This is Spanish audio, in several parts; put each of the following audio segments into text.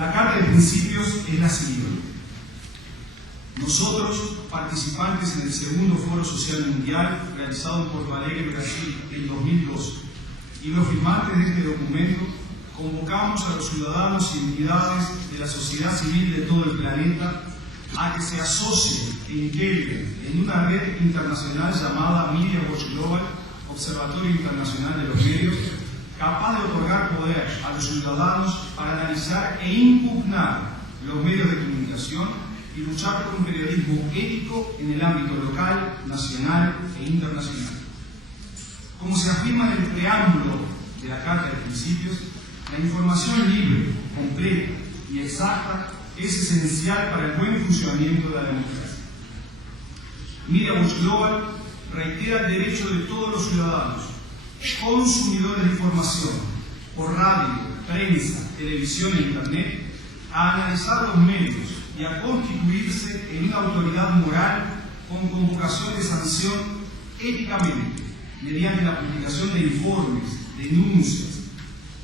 La Carta de Principios es la siguiente. Nosotros, participantes en el segundo Foro Social Mundial realizado en Porto Alegre, Brasil, en 2012, y los firmantes de este documento, convocamos a los ciudadanos y entidades de la sociedad civil de todo el planeta a que se asocien e integren en una red internacional llamada Media Watch Global, Observatorio Internacional de los Medios, capaz de otorgar poder a los ciudadanos para analizar e impugnar los medios de comunicación y luchar por un periodismo ético en el ámbito local, nacional e internacional. Como se afirma en el preámbulo de la Carta de Principios, la información libre, completa y exacta es esencial para el buen funcionamiento de la democracia. Media Watch Global reitera el derecho de todos los ciudadanos, consumidores de información, por radio, prensa, televisión e internet, a analizar los medios y a constituirse en una autoridad moral con convocación de sanción éticamente, mediante la publicación de informes, denuncias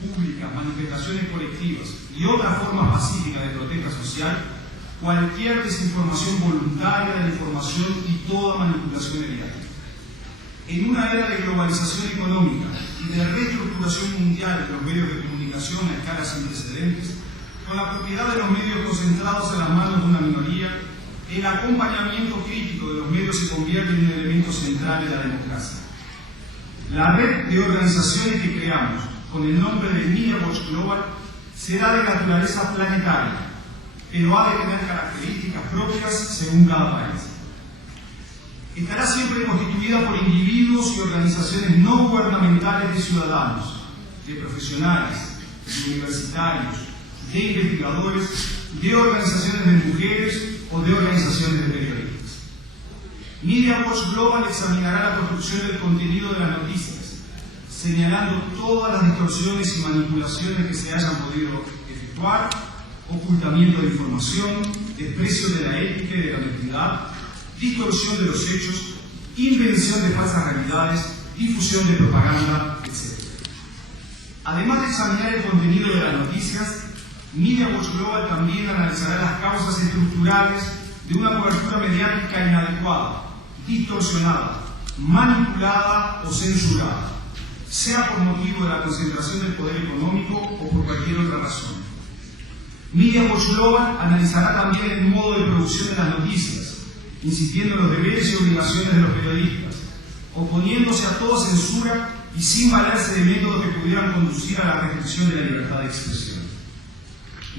públicas, manifestaciones colectivas y otras formas pacíficas de protesta social, cualquier desinformación voluntaria de la información y toda manipulación mediática. En una era de globalización económica y de reestructuración mundial de los medios de comunicación a escalas sin precedentes, con la propiedad de los medios concentrados en las manos de una minoría, el acompañamiento crítico de los medios se convierte en un elemento central de la democracia. La red de organizaciones que creamos con el nombre de Media Watch Global será de naturaleza planetaria, pero ha de tener características propias según cada país. Estará siempre constituida por individuos y organizaciones no gubernamentales de ciudadanos, de profesionales, de universitarios, de investigadores, de organizaciones de mujeres o de organizaciones de periodistas. Media Watch Global examinará la construcción del contenido de las noticias, señalando todas las distorsiones y manipulaciones que se hayan podido efectuar, ocultamiento de información, desprecio de la ética y de la honestidad, distorsión de los hechos, invención de falsas realidades, difusión de propaganda, etc. Además de examinar el contenido de las noticias, Media Watch Global también analizará las causas estructurales de una cobertura mediática inadecuada, distorsionada, manipulada o censurada, sea por motivo de la concentración del poder económico o por cualquier otra razón. Media Watch Global analizará también el modo de producción de las noticias, insistiendo en los deberes y obligaciones de los periodistas, oponiéndose a toda censura y sin valerse de métodos que pudieran conducir a la restricción de la libertad de expresión.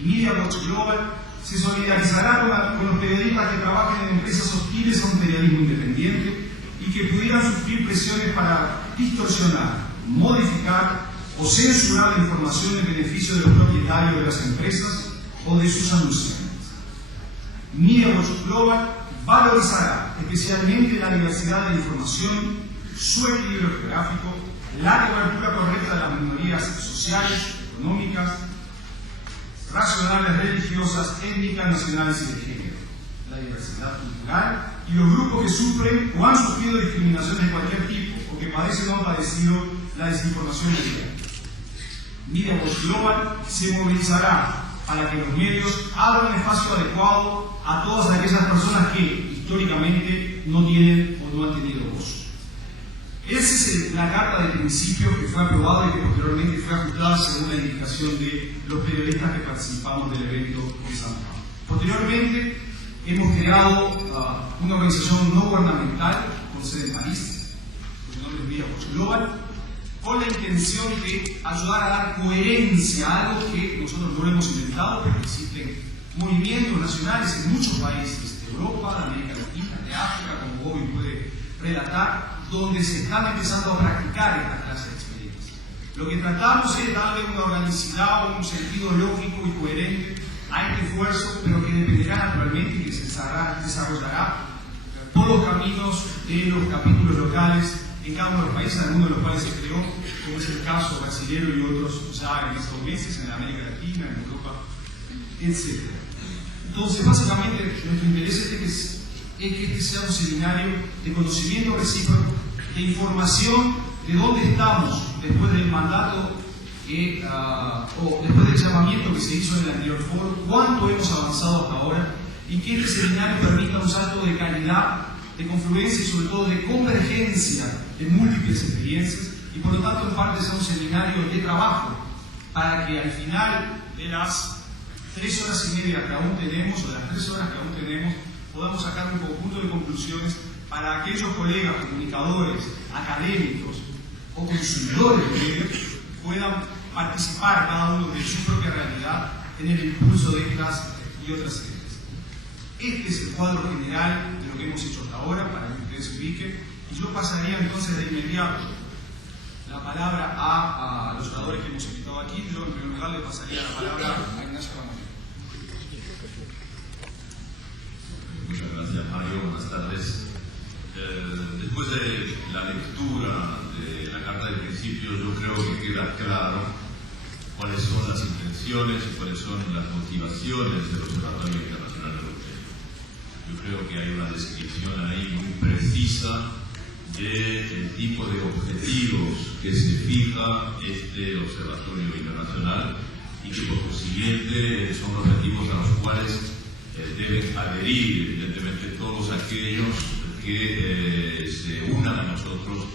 Media Watch Global se solidarizará con los periodistas que trabajen en empresas hostiles a un periodismo independiente y que pudieran sufrir presiones para distorsionar, modificar o censurar la información en beneficio de los propietarios de las empresas o de sus anunciantes. Media Watch Global valorizará especialmente la diversidad de la información, su equilibrio geográfico, la cobertura correcta de las minorías sociales, económicas, racionales, religiosas, étnicas, nacionales y de género, la diversidad cultural y los grupos que sufren o han sufrido discriminación de cualquier tipo o que padecen o han padecido la desinformación mediática. Media Watch Global se movilizará para que los medios abran un espacio adecuado a todas aquellas personas que históricamente no tienen o no han tenido voz. Esa es la Carta de Principios que fue aprobada y que posteriormente fue ajustada según la indicación de los periodistas que participamos del evento de San Juan. Posteriormente hemos creado una organización no gubernamental con sede en París, cuyo nombre es Media Watch Global, con la intención de ayudar a dar coherencia a algo que nosotros no hemos inventado, porque existen movimientos nacionales en muchos países de Europa, de América Latina, de África, como Bobby puede relatar, donde se están empezando a practicar esta clase de experiencias. Lo que tratamos es darle una organicidad o un sentido lógico y coherente a este esfuerzo, pero que dependerá naturalmente y que se desarrollará por los caminos de los capítulos locales en cada uno de los países, algunos de los cuales se creó, como es el caso brasileño y otros ya en estos meses, en América Latina, en Europa, etc. Entonces, básicamente, nuestro interés es que este sea un seminario de conocimiento recíproco, de información de dónde estamos después del mandato o después del llamamiento que se hizo en el anterior foro, cuánto hemos avanzado hasta ahora y que este seminario permita un salto de calidad, de confluencia y sobre todo de convergencia de múltiples experiencias, y por lo tanto en parte sea un seminario de trabajo para que al final de las 3 horas y media que aún tenemos, o de las 3 horas que aún tenemos, podamos sacar un conjunto de conclusiones para aquellos colegas, comunicadores, académicos o consumidores de medios puedan participar cada uno de su propia realidad en el impulso de estas y otras ideas. Este es el cuadro general de lo que hemos hecho hasta ahora, para que ustedes se ubiquen, y yo pasaría entonces de inmediato la palabra a los oradores que hemos invitado aquí. Yo en primer lugar le pasaría la palabra a Ignacio Ramón. Muchas gracias, Mario. Buenas tardes. Después de la lectura de la Carta de Principios, yo creo que queda claro cuáles son las intenciones y cuáles son las motivaciones del Observatorio Internacional Europeo. Yo creo que hay una descripción ahí muy precisa del tipo de objetivos que se fija este Observatorio Internacional y que por consiguiente son objetivos a los cuales deben adherir evidentemente todos aquellos que se unan a nosotros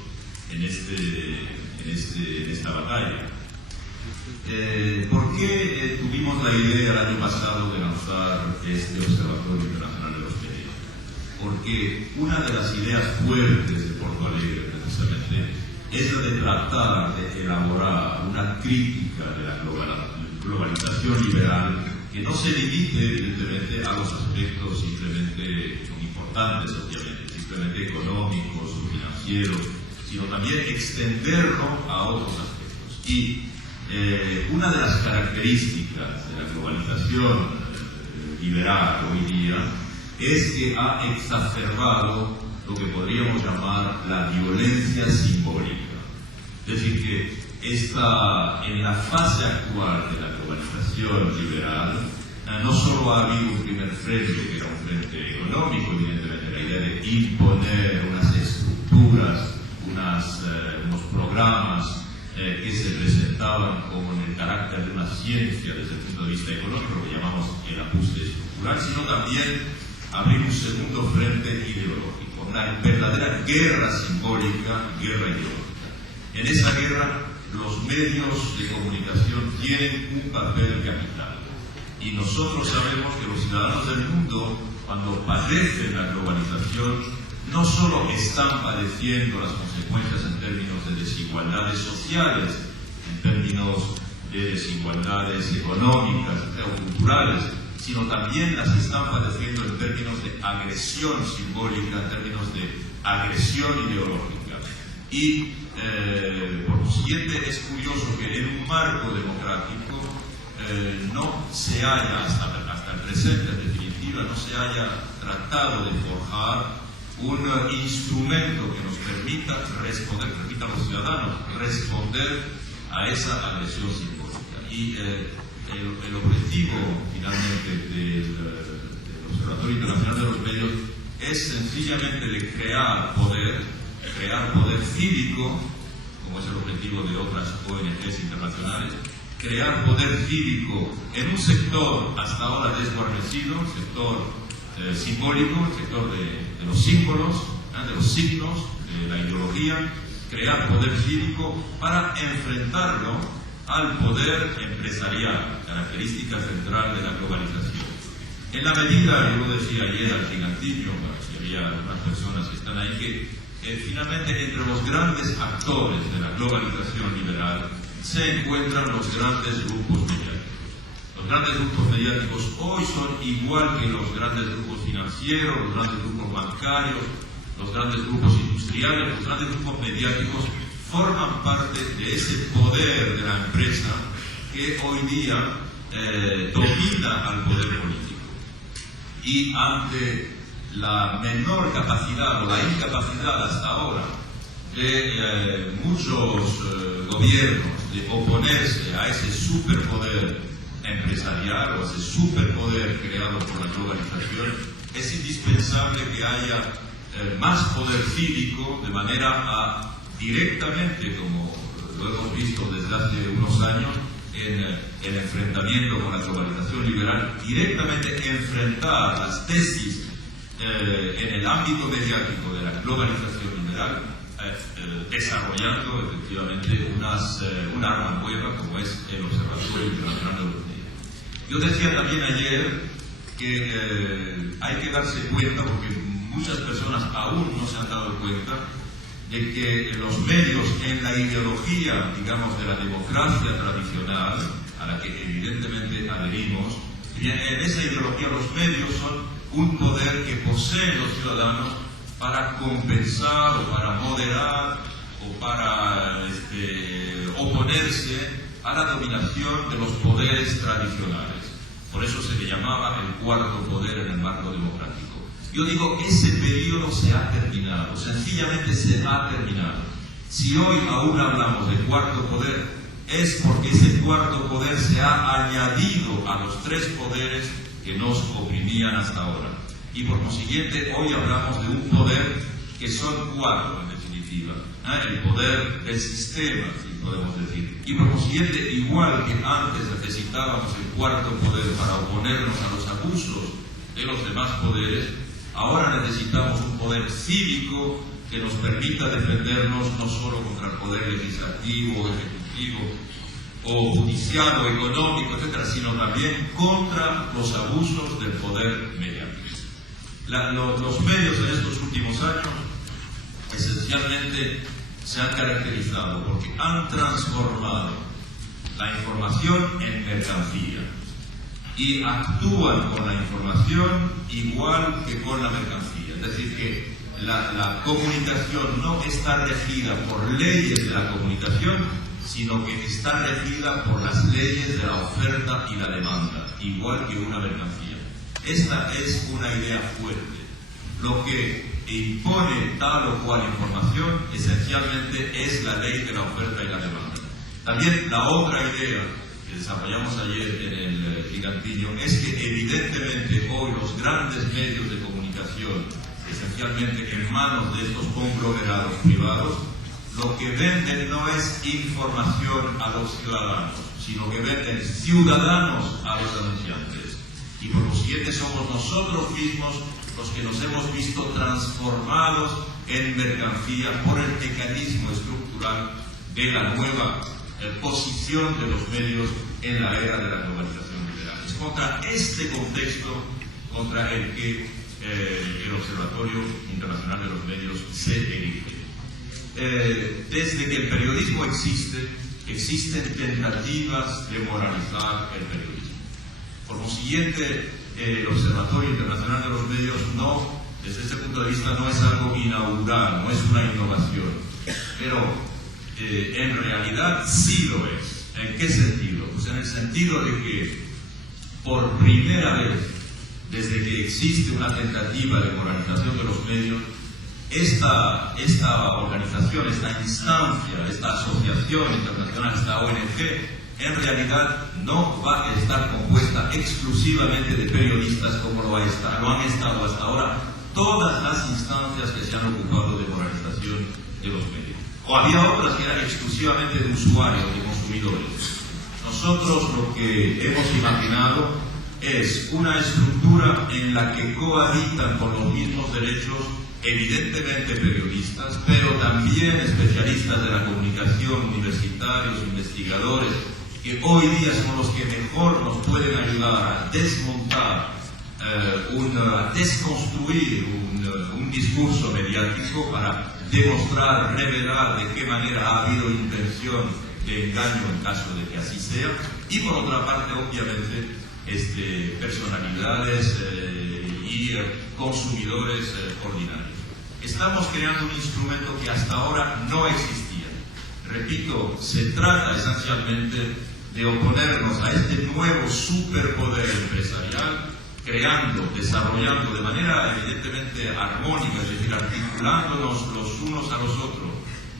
en esta batalla. ¿Por qué tuvimos la idea el año pasado de lanzar este Observatorio Internacional de los Medios? Porque una de las ideas fuertes de Porto Alegre, precisamente, es la de tratar de elaborar una crítica de la globalización liberal que no se limite, evidentemente, a los aspectos simplemente importantes, obviamente, simplemente económicos o financieros, sino también extenderlo a otros aspectos. Y una de las características de la globalización liberal hoy día es que ha exacerbado lo que podríamos llamar la violencia simbólica. Es decir, que en la fase actual de la globalización liberal, no solo ha habido un primer frente, que era un frente económico, evidentemente, la idea de imponer unas estructuras, unos programas que se presentaban como en el carácter de una ciencia desde el punto de vista económico, lo que llamamos el ajuste estructural, sino también abrir un segundo frente ideológico, una verdadera guerra simbólica, guerra ideológica. En esa guerra, los medios de comunicación tienen un papel capital. Y nosotros sabemos que los ciudadanos del mundo, cuando padecen la globalización, no solo están padeciendo las consecuencias en términos de desigualdades sociales, en términos de desigualdades económicas o culturales, sino también las están padeciendo en términos de agresión simbólica, en términos de agresión ideológica. Y por consiguiente es curioso que en un marco democrático no se haya, hasta el presente en definitiva, no se haya tratado de forjar un instrumento que nos permita responder, permita a los ciudadanos responder a esa agresión simbólica. Y el objetivo finalmente del Observatorio Internacional de los Medios es sencillamente de crear poder cívico, como es el objetivo de otras ONGs internacionales, crear poder cívico en un sector hasta ahora desguarnecido, el sector simbólico, el sector de los símbolos, de los signos, de la ideología, crear poder cívico para enfrentarlo al poder empresarial, característica central de la globalización. En la medida, yo lo decía ayer al gigantillo, si había algunas personas que están ahí, que finalmente entre los grandes actores de la globalización liberal se encuentran los grandes grupos mediáticos. Los grandes grupos mediáticos hoy son igual que los grandes grupos financieros, los grandes grupos bancarios, los grandes grupos industriales, los grandes grupos mediáticos forman parte de ese poder de la empresa que hoy día domina al poder político. Y ante la menor capacidad o la incapacidad hasta ahora de muchos gobiernos de oponerse a ese superpoder empresarial o a ese superpoder creado por la globalización, es indispensable que haya más poder cívico de manera a directamente, como lo hemos visto desde hace unos años en el enfrentamiento con la globalización liberal, directamente enfrentar las tesis en el ámbito mediático de la globalización liberal, desarrollando efectivamente un arma nueva como es el Observatorio Internacional de los Medios. Yo decía también ayer que hay que darse cuenta, porque muchas personas aún no se han dado cuenta, de que los medios en la ideología, digamos, de la democracia tradicional, a la que evidentemente adherimos, en esa ideología los medios son un poder que poseen los ciudadanos para compensar o para moderar o para oponerse a la dominación de los poderes tradicionales. Por eso se le llamaba el cuarto poder en el marco democrático. Yo digo, ese periodo se ha terminado, sencillamente se ha terminado. Si hoy aún hablamos de cuarto poder, es porque ese cuarto poder se ha añadido a los tres poderes que nos oprimían hasta ahora. Y por consiguiente, hoy hablamos de un poder que son cuatro, en definitiva. El poder del sistema, si podemos decir. Y por consiguiente, igual que antes necesitábamos el cuarto poder para oponernos a los abusos de los demás poderes, ahora necesitamos un poder cívico que nos permita defendernos no solo contra el poder legislativo, ejecutivo, o judicial, o económico, etcétera, sino también contra los abusos del poder mediático. Los medios en estos últimos años esencialmente se han caracterizado porque han transformado la información en mercancía y actúan con la información igual que con la mercancía. Es decir, que la comunicación no está regida por leyes de la comunicación, sino que está regida por las leyes de la oferta y la demanda, igual que una mercancía. Esta es una idea fuerte. Lo que impone tal o cual información esencialmente es la ley de la oferta y la demanda. También la otra idea que desarrollamos ayer en el Gigantiño es que evidentemente hoy los grandes medios de comunicación, esencialmente en manos de estos conglomerados privados, lo que venden no es información a los ciudadanos, sino que venden ciudadanos a los anunciantes. Y por consiguiente somos nosotros mismos los que nos hemos visto transformados en mercancía por el mecanismo estructural de la nueva posición de los medios en la era de la globalización liberal. Es contra este contexto contra el que el Observatorio Internacional de los Medios se erige. Desde que el periodismo existe, existen tentativas de moralizar el periodismo. Por consiguiente, el Observatorio Internacional de los Medios no, desde este punto de vista, no es algo inaugural, no es una innovación, pero en realidad sí lo es. ¿En qué sentido? Pues en el sentido de que por primera vez, desde que existe una tentativa de moralización de los medios, esta organización, esta instancia, esta asociación internacional, esta ONG, en realidad no va a estar compuesta exclusivamente de periodistas como lo han estado hasta ahora todas las instancias que se han ocupado de moralización de los medios. O había otras que eran exclusivamente de usuarios, de consumidores. Nosotros lo que hemos imaginado es una estructura en la que cohabitan con los mismos derechos evidentemente periodistas, pero también especialistas de la comunicación, universitarios, investigadores, que hoy día son los que mejor nos pueden ayudar a desmontar, a desconstruir un discurso mediático para demostrar, revelar de qué manera ha habido intención de engaño en caso de que así sea, y por otra parte, obviamente, personalidades y consumidores ordinarios. Estamos creando un instrumento que hasta ahora no existía. Repito, se trata esencialmente de oponernos a este nuevo superpoder empresarial, creando, desarrollando de manera evidentemente armónica, es decir, articulándonos los unos a los otros.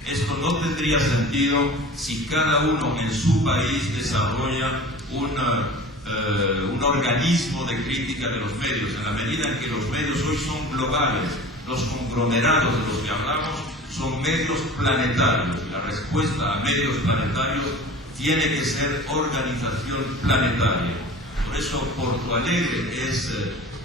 Esto no tendría sentido si cada uno en su país desarrolla un organismo de crítica de los medios, en la medida en que los medios hoy son globales. Los conglomerados de los que hablamos son medios planetarios. La respuesta a medios planetarios tiene que ser organización planetaria. Por eso Porto Alegre es,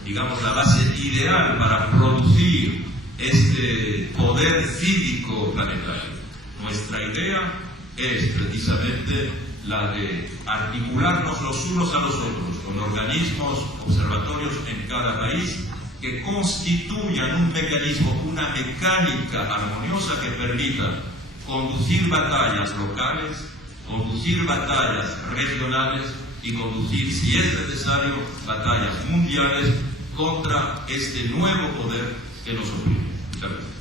digamos, la base ideal para producir este poder cívico planetario. Nuestra idea es precisamente la de articularnos los unos a los otros con organismos observatorios en cada país que constituyan un mecanismo, una mecánica armoniosa que permita conducir batallas locales, conducir batallas regionales y conducir, si es necesario, batallas mundiales contra este nuevo poder que nos oprime. Muchas gracias.